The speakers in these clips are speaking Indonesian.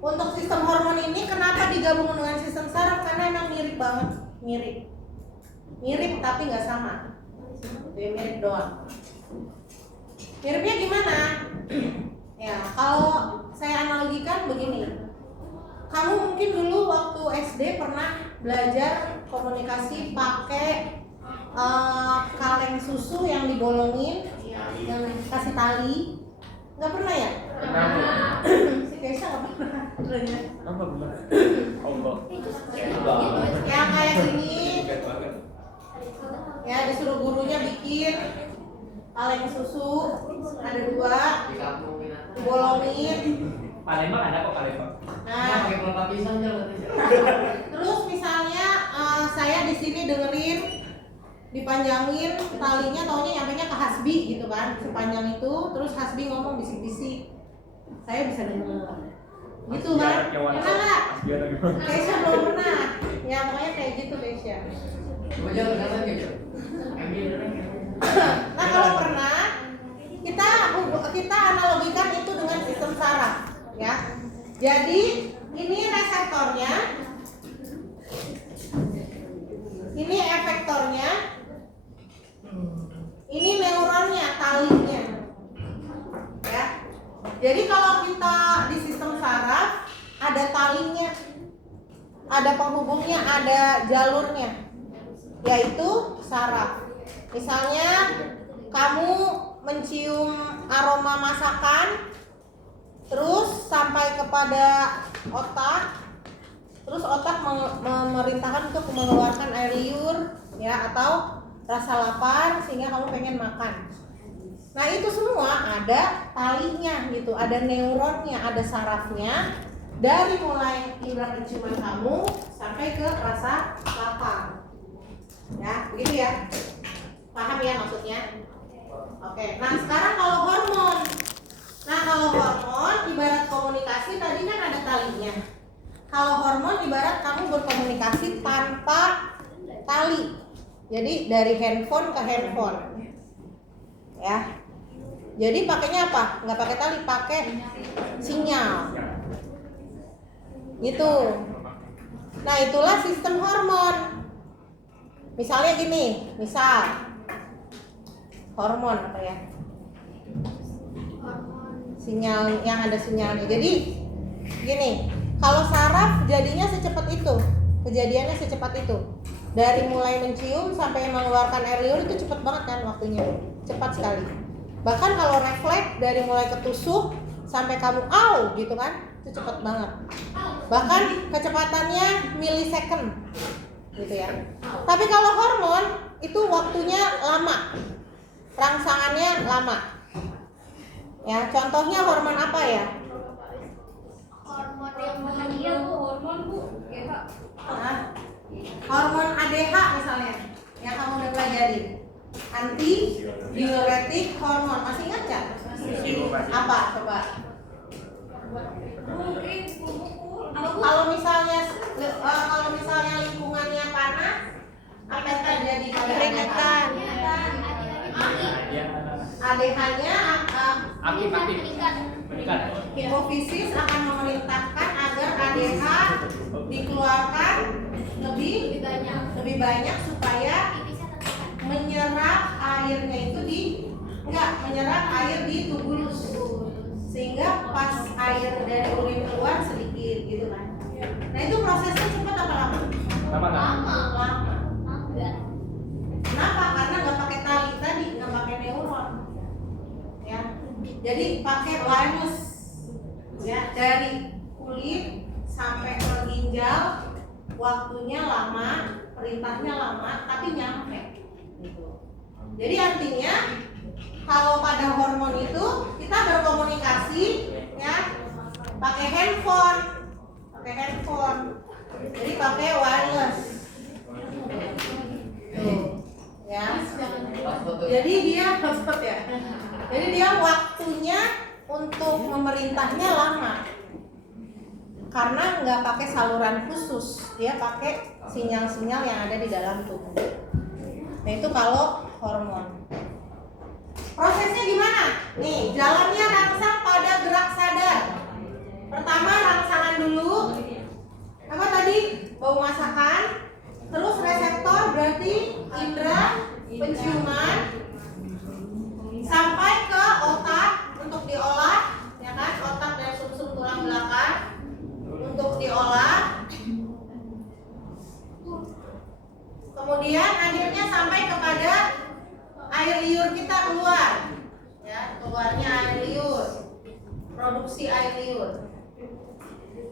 Untuk sistem hormon ini kenapa digabung dengan sistem saraf? Karena emang mirip banget, mirip tapi nggak sama. Dia mirip doang. Miripnya gimana? Ya, kalau saya analogikan begini. Kamu mungkin dulu waktu SD pernah belajar komunikasi pakai kaleng susu yang dibolongin, yang kasih tali. Nggak pernah ya? Si Keisha nggak pernah. Yang kayak gini. Ya, disuruh gurunya bikin kaleng susu, ada 2, dibolongin. Palembang ada kok Palembang. Nah, pakai pelepah pisang aja. terus misalnya saya di sini dengerin dipanjangin talinya, taunya nyampenya ke Hasbi gitu kan, sepanjang itu, terus Hasbi ngomong bisik-bisik, saya bisa denger gitu kan. Pernah nggak? Keisha belum pernah. Ya pokoknya kayak gitu Keisha. Nah kalau pernah, kita analogikan itu dengan sistem saraf ya. Jadi ini reseptornya, ini efektornya, ini neuronnya, talinya ya. Jadi kalau kita di sistem saraf ada talinya, ada penghubungnya, ada jalurnya, yaitu saraf. Misalnya kamu mencium aroma masakan, terus sampai kepada otak, terus otak memerintahkan untuk mengeluarkan air liur ya, atau rasa lapar sehingga kamu pengen makan. Nah itu semua ada talinya gitu, ada neuronnya, ada sarafnya, dari mulai indera penciuman kamu sampai ke rasa lapar. Ya, begitu ya. Paham ya maksudnya? Oke. Nah, sekarang kalau hormon. Nah, kalau hormon ibarat komunikasi, tadi kan ada talinya. Kalau hormon ibarat kamu berkomunikasi tanpa tali. Jadi dari handphone ke handphone. Ya. Jadi pakainya apa? Nggak pakai tali, pakai sinyal. Gitu. Nah, itulah sistem hormon. Misalnya gini, misal hormon apa ya? Sinyal, yang ada sinyalnya. Jadi gini, kalau saraf jadinya secepat itu, kejadiannya secepat itu. Dari mulai mencium sampai mengeluarkan air liur itu cepat banget kan waktunya, cepat sekali. Bahkan kalau refleks dari mulai ketusuk sampai kamu au gitu kan, itu cepat banget. Bahkan kecepatannya milisecond gitu ya. Tapi kalau hormon itu waktunya lama, rangsangannya lama. Ya, contohnya hormon apa ya? Hormon yang bahagia tuh hormon Bu. Nah, hormon ADH misalnya, yang kamu udah pelajari, anti diuretik hormon. Masih ingat nggak? Apa coba? Kalau misalnya lingkungannya panas, apa yang terjadi? Keringetan. ADH-nya hipofisis akan memerintahkan agar ADH dikeluarkan lebih banyak supaya menyerap airnya itu menyerap air di tubuh, sehingga pas air dari urin keluar sedikit gitu kan. Nah itu prosesnya cepat apa lama? Lama. Kenapa? Karena nggak pakai tali tadi, nggak pakai neuron. Ya, jadi pakai wireless. Ya, dari kulit sampai ke ginjal, waktunya lama, perintahnya lama, tapi nyampe. Gitu. Jadi artinya kalau pada hormon itu kita berkomunikasi, ya, pakai handphone. Jadi pakai wireless. Tuh. Ya. Jadi dia hotspot ya. Jadi dia waktunya untuk memerintahnya lama. Karena nggak pakai saluran khusus, dia pakai sinyal-sinyal yang ada di dalam tubuh. Nah itu kalau hormon. Prosesnya gimana? Nih, jalannya rangsang pada gerak sadar. penciuman sampai ke otak untuk diolah, ya kan? Otak dan sumsum tulang belakang untuk diolah. Kemudian akhirnya sampai kepada air liur kita keluar, ya, keluarnya air liur, produksi air liur.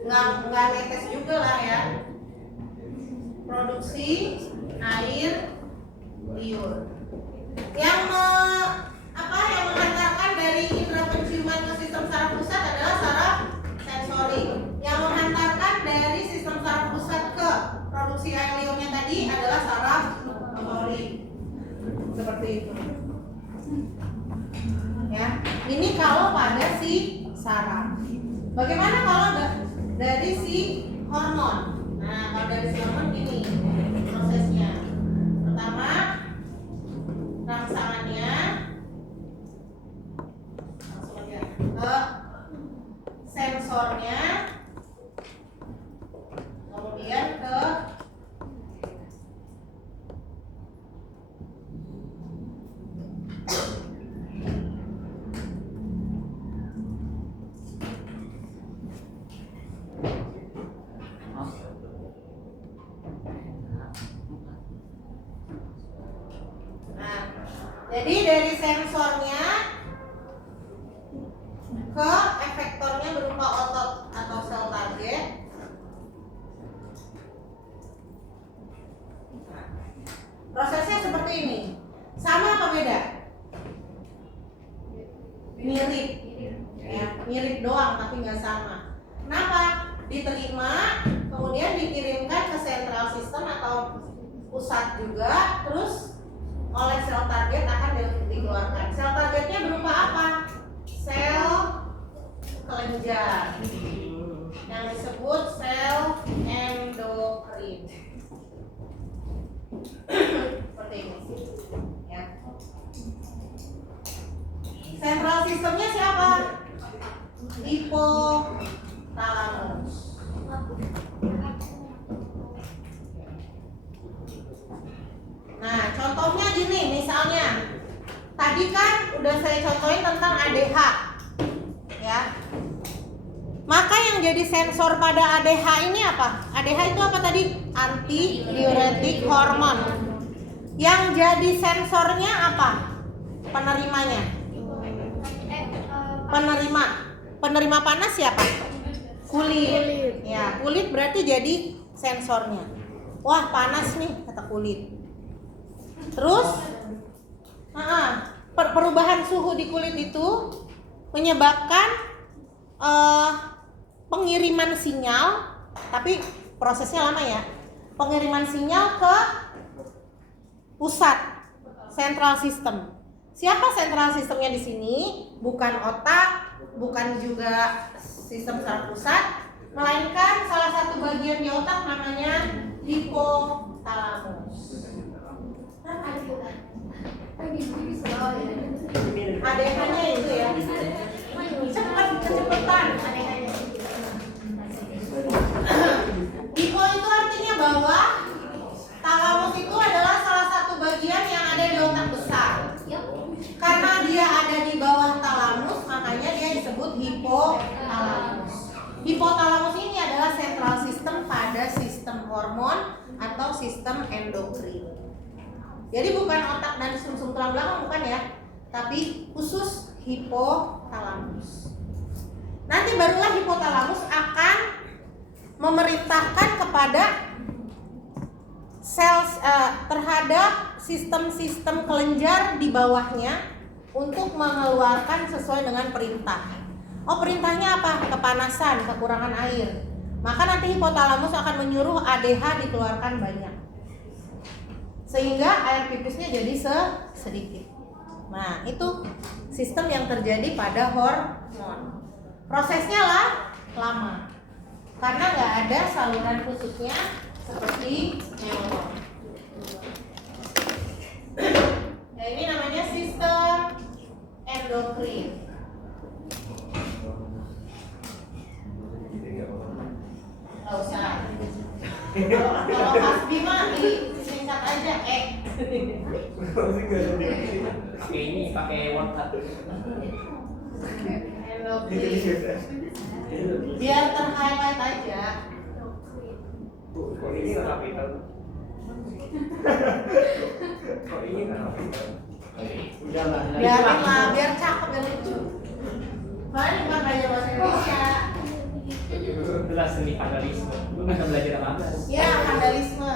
Nggak netes juga lah ya, produksi air liur. Yang yang mengantarkan dari indera penciuman ke sistem saraf pusat adalah saraf sensori. Yang mengantarkan dari sistem saraf pusat ke produksi air liurnya tadi adalah saraf motorik. Seperti itu. Ya, ini kalau pada si saraf. Bagaimana kalau dari si hormon? Nah, kalau dari si hormon gini prosesnya. Pertama, rangsangannya langsung aja ke sensornya, kemudian ke jadi dari sensornya ke efektornya berupa otot atau sel target. Prosesnya seperti ini. Sama apa beda? Mirip. Ya, mirip doang tapi nggak sama. Kenapa? Diterima, kemudian dikirimkan ke central system atau pusat juga, terus oleh sel target akan dikeluarkan. Sel targetnya berupa apa? Sel kelenjar yang disebut sel endokrin. Seperti ini. Ya. Central sistemnya siapa? Hipotalamus. Nah, contohnya gini, misalnya tadi kan udah saya contohin tentang ADH, ya. Maka yang jadi sensor pada ADH ini apa? ADH itu apa tadi? Antidiuretik hormon. Yang jadi sensornya apa? Penerimanya. Penerima panas siapa? Kulit. Ya, kulit berarti jadi sensornya. Wah, panas nih kata kulit. Terus perubahan suhu di kulit itu menyebabkan pengiriman sinyal, tapi prosesnya lama ya. Pengiriman sinyal ke pusat central system. Siapa central systemnya di sini? Bukan otak, bukan juga sistem saraf pusat, melainkan salah satu bagian di otak namanya hipotalamus. ADH-nya itu ya. Cepetan. Hipo itu artinya bawah. Talamus itu adalah salah satu bagian yang ada di otak besar. Karena dia ada di bawah talamus, makanya dia disebut hipotalamus. Hipotalamus ini adalah central system pada sistem hormon atau sistem endokrin. Jadi bukan otak dan sumsum tulang belakang, bukan ya, tapi khusus hipotalamus. Nanti barulah hipotalamus akan memerintahkan kepada sel terhadap sistem-sistem kelenjar di bawahnya untuk mengeluarkan sesuai dengan perintah. Oh, perintahnya apa? Kepanasan, kekurangan air. Maka nanti hipotalamus akan menyuruh ADH dikeluarkan banyak, sehingga air pipusnya jadi sedikit. Nah, itu sistem yang terjadi pada hormon. Prosesnya lama, karena nggak ada saluran khususnya seperti neuron. Nah, ini namanya sistem endokrin. Nggak usah. Kalau Mas Bima disingkat aja Pakai ini, pakai WhatsApp. Biar ter-highlight aja. Kok ini nggak kapital? Kok ini nggak kapital? Udah lah. Biarin lah, biar cakep dan lucu. Makanya bukan belajar bahasa Indonesia. Itulah seni vandalisme. Lu nggak belajar apa? Ya, vandalisme.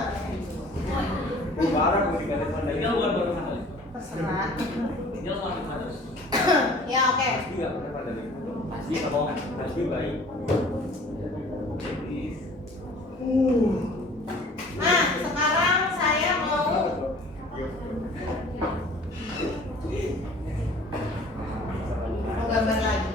Barang gue dikatakan vandalisme. Dia luar baru vandalisme. Terserah. Dia luar vandalisme. Ya, oke. Pasti nggak pernah vandalisme. Pasti nggak mau kan? Pasti baik. Nah, sekarang saya mau gambar lagi.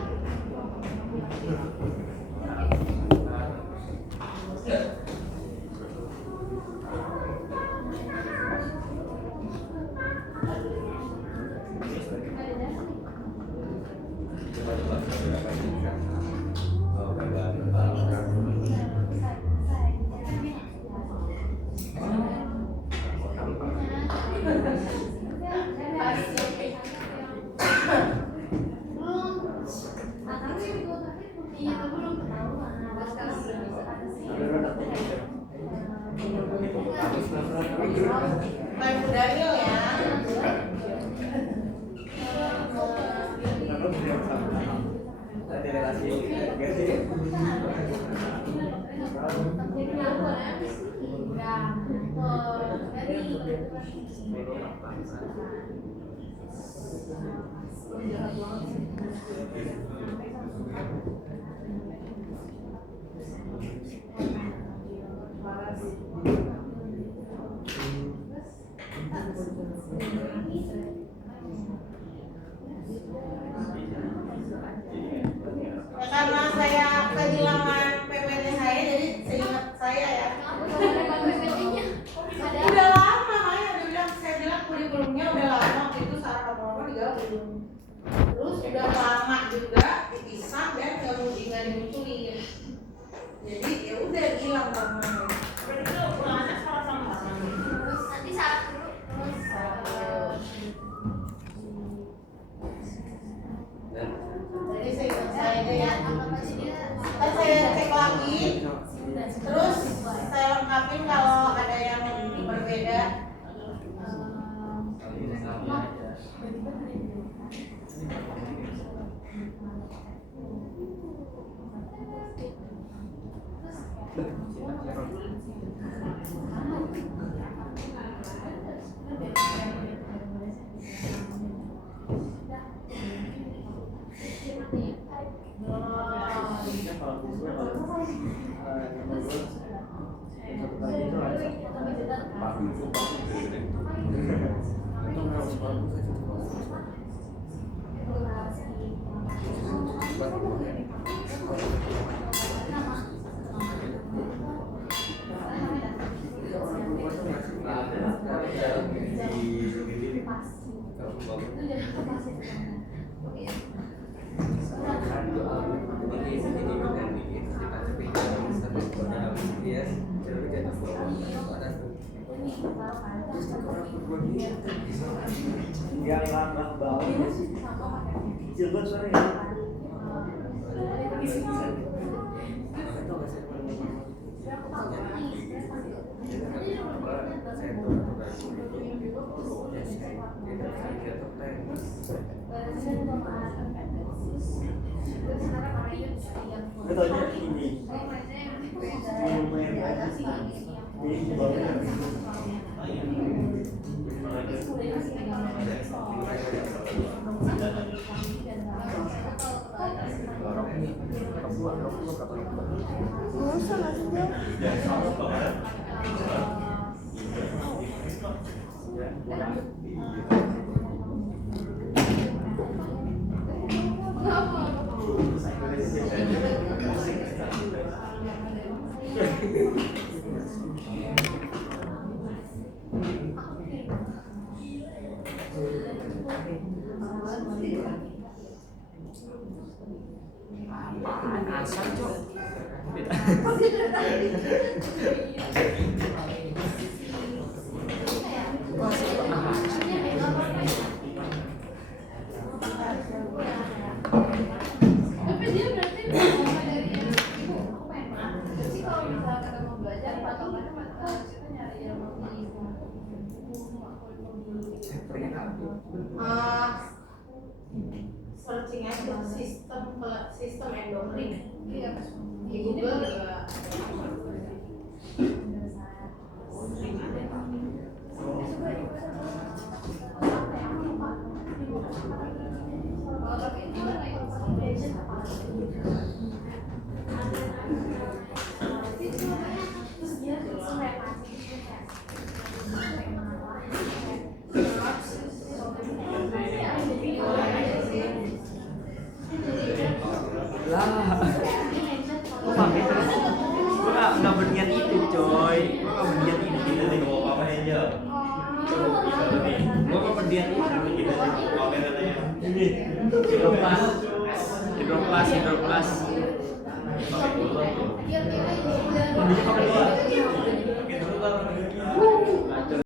Main Daniel ya. Ada relasi gak sih? Ya, karena saya kehilangan PPT saya, jadi seingat saya ya. Udah lama, makanya saya bilang kurikulumnya udah lama itu Sarah apa juga belum. Terus udah lama juga dipisah dan nggak dimunculin. Jadi ya udah hilang karena. Berarti itu ulangannya sama-sama. Nanti saat dulu Jadi saya deh ya. Ntar saya cek lagi. Terus saya lengkapin kalau ada yang berbeda. Yang lama banget sih. Kecil banget suaranya. Betulnya ini. Asal cok. Masih Searching aja sistem endokrin di Google juga. Nggak berniat itu coy, nggak berniat itu kita nih bawa apa aja. Gua nggak berniat itu kita nih bawa apa katanya. Ini hidroplas. Ini pakai